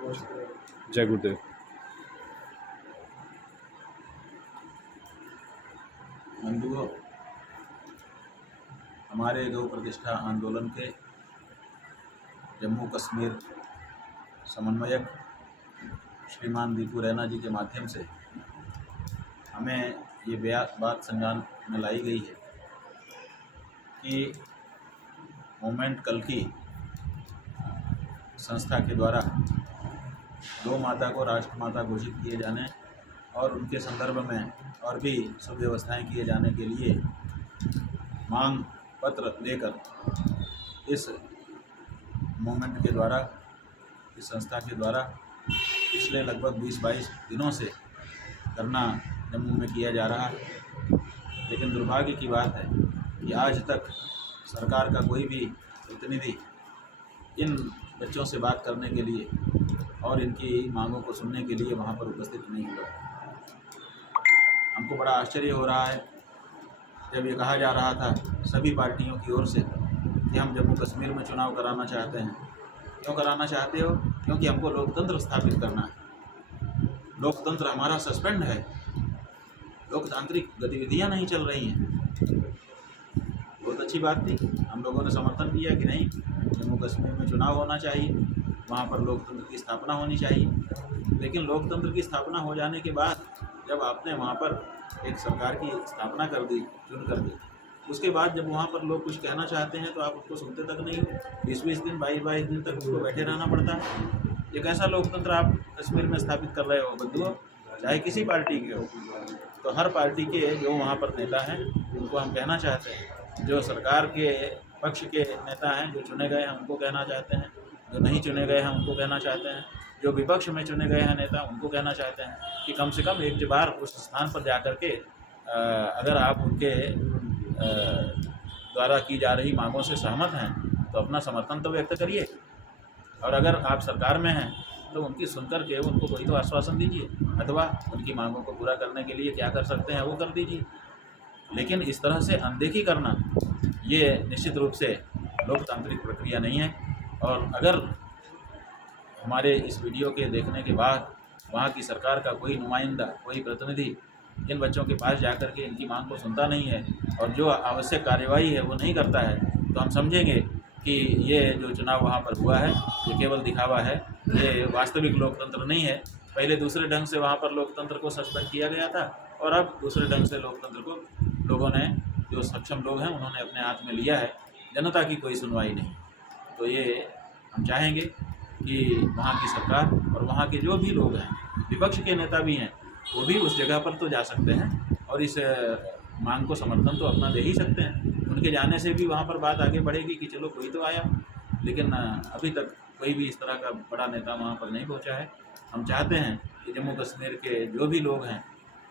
जय गुरुदेव। बंधुओं, हमारे गौ प्रतिष्ठा आंदोलन के जम्मू कश्मीर समन्वयक श्रीमान दीपू रैना जी के माध्यम से हमें ये बात संज्ञान में लाई गई है कि मूवमेंट कल की संस्था के द्वारा गौ माता को राष्ट्रमाता घोषित किए जाने और उनके संदर्भ में और भी सुव्यवस्थाएं किए जाने के लिए मांग पत्र लेकर इस मूवमेंट के द्वारा, इस संस्था के द्वारा पिछले लगभग 20-22 दिनों से धरना जम्मू में किया जा रहा है। लेकिन दुर्भाग्य की बात है कि आज तक सरकार का कोई भी प्रतिनिधि इन बच्चों से बात करने के लिए और इनकी मांगों को सुनने के लिए वहां पर उपस्थित नहीं हुआ। हमको बड़ा आश्चर्य हो रहा है जब ये कहा जा रहा था सभी पार्टियों की ओर से कि हम जम्मू कश्मीर में चुनाव कराना चाहते हैं। क्यों कराना चाहते हो? क्योंकि हमको लोकतंत्र स्थापित करना है। लोकतंत्र हमारा सस्पेंड है, लोकतांत्रिक गतिविधियां नहीं चल रही हैं। बहुत अच्छी बात थी, हम लोगों ने समर्थन किया कि नहीं, जम्मू कश्मीर में चुनाव होना चाहिए, वहाँ पर लोकतंत्र की स्थापना होनी चाहिए। लेकिन लोकतंत्र की स्थापना हो जाने के बाद जब आपने वहाँ पर एक सरकार की स्थापना कर दी, चुन कर दी, उसके बाद जब वहाँ पर लोग कुछ कहना चाहते हैं तो आप उसको सुनते तक नहीं हो। 20-20 दिन, 22-22 दिन तक उसको बैठे रहना पड़ता है। ये कैसा लोकतंत्र आप कश्मीर में स्थापित कर रहे हो बंधुओं? चाहे किसी पार्टी के हो, तो हर पार्टी के जो वहाँ पर नेता हैं उनको हम कहना चाहते हैं, जो सरकार के पक्ष के नेता हैं, जो चुने गए हैं उनको कहना चाहते हैं, जो नहीं चुने गए हैं उनको कहना चाहते हैं, जो विपक्ष में चुने गए हैं नेता उनको कहना चाहते हैं कि कम से कम एक बार उस स्थान पर जाकर के अगर आप उनके द्वारा की जा रही मांगों से सहमत हैं तो अपना समर्थन तो व्यक्त करिए, और अगर आप सरकार में हैं तो उनकी सुनकर के उनको कोई तो आश्वासन दीजिए, अथवा उनकी मांगों को पूरा करने के लिए क्या कर सकते हैं वो कर दीजिए। लेकिन इस तरह से अनदेखी करना ये निश्चित रूप से लोकतांत्रिक प्रक्रिया नहीं है। और अगर हमारे इस वीडियो के देखने के बाद वहाँ की सरकार का कोई नुमाइंदा, कोई प्रतिनिधि इन बच्चों के पास जाकर के इनकी मांग को सुनता नहीं है और जो आवश्यक कार्यवाही है वो नहीं करता है, तो हम समझेंगे कि ये जो चुनाव वहाँ पर हुआ है ये केवल दिखावा है, ये वास्तविक लोकतंत्र नहीं है। पहले दूसरे ढंग से वहाँ पर लोकतंत्र को सस्पेंड किया गया था और अब दूसरे ढंग से लोकतंत्र को लोगों ने, जो सक्षम लोग हैं, उन्होंने अपने हाथ में लिया है। जनता की कोई सुनवाई नहीं। तो ये हम चाहेंगे कि वहाँ की सरकार और वहाँ के जो भी लोग हैं, विपक्ष के नेता भी हैं, वो भी उस जगह पर तो जा सकते हैं और इस मांग को समर्थन तो अपना दे ही सकते हैं। उनके जाने से भी वहाँ पर बात आगे बढ़ेगी कि चलो कोई तो आया। लेकिन अभी तक कोई भी इस तरह का बड़ा नेता वहाँ पर नहीं पहुँचा है। हम चाहते हैं कि जम्मू कश्मीर के जो भी लोग हैं,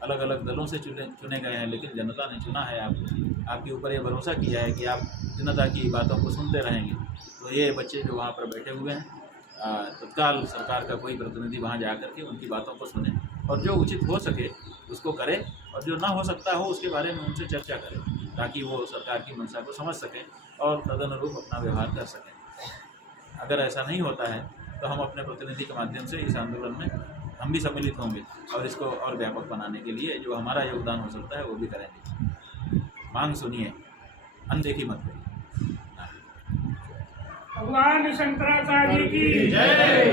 अलग अलग दलों से चुने गए हैं, लेकिन जनता ने चुना है आपको, आपके ऊपर ये भरोसा किया है कि आप जनता की बातों को सुनते रहेंगे। तो ये बच्चे जो वहाँ पर बैठे हुए हैं, तत्काल सरकार का कोई प्रतिनिधि वहाँ जा कर के उनकी बातों को सुने और जो उचित हो सके उसको करे, और जो ना हो सकता हो उसके बारे में उनसे चर्चा करें, ताकि वो सरकार की मंशा को समझ सकें और तदनुरूप अपना व्यवहार कर सकें। अगर ऐसा नहीं होता है तो हम अपने प्रतिनिधि के माध्यम से इस आंदोलन में हम भी सम्मिलित होंगे और इसको और व्यापक बनाने के लिए जो हमारा योगदान हो सकता है वो भी करेंगे। मांग सुनिए, अनदेखी मत करिए। भगवान शंकराचार्य की जय।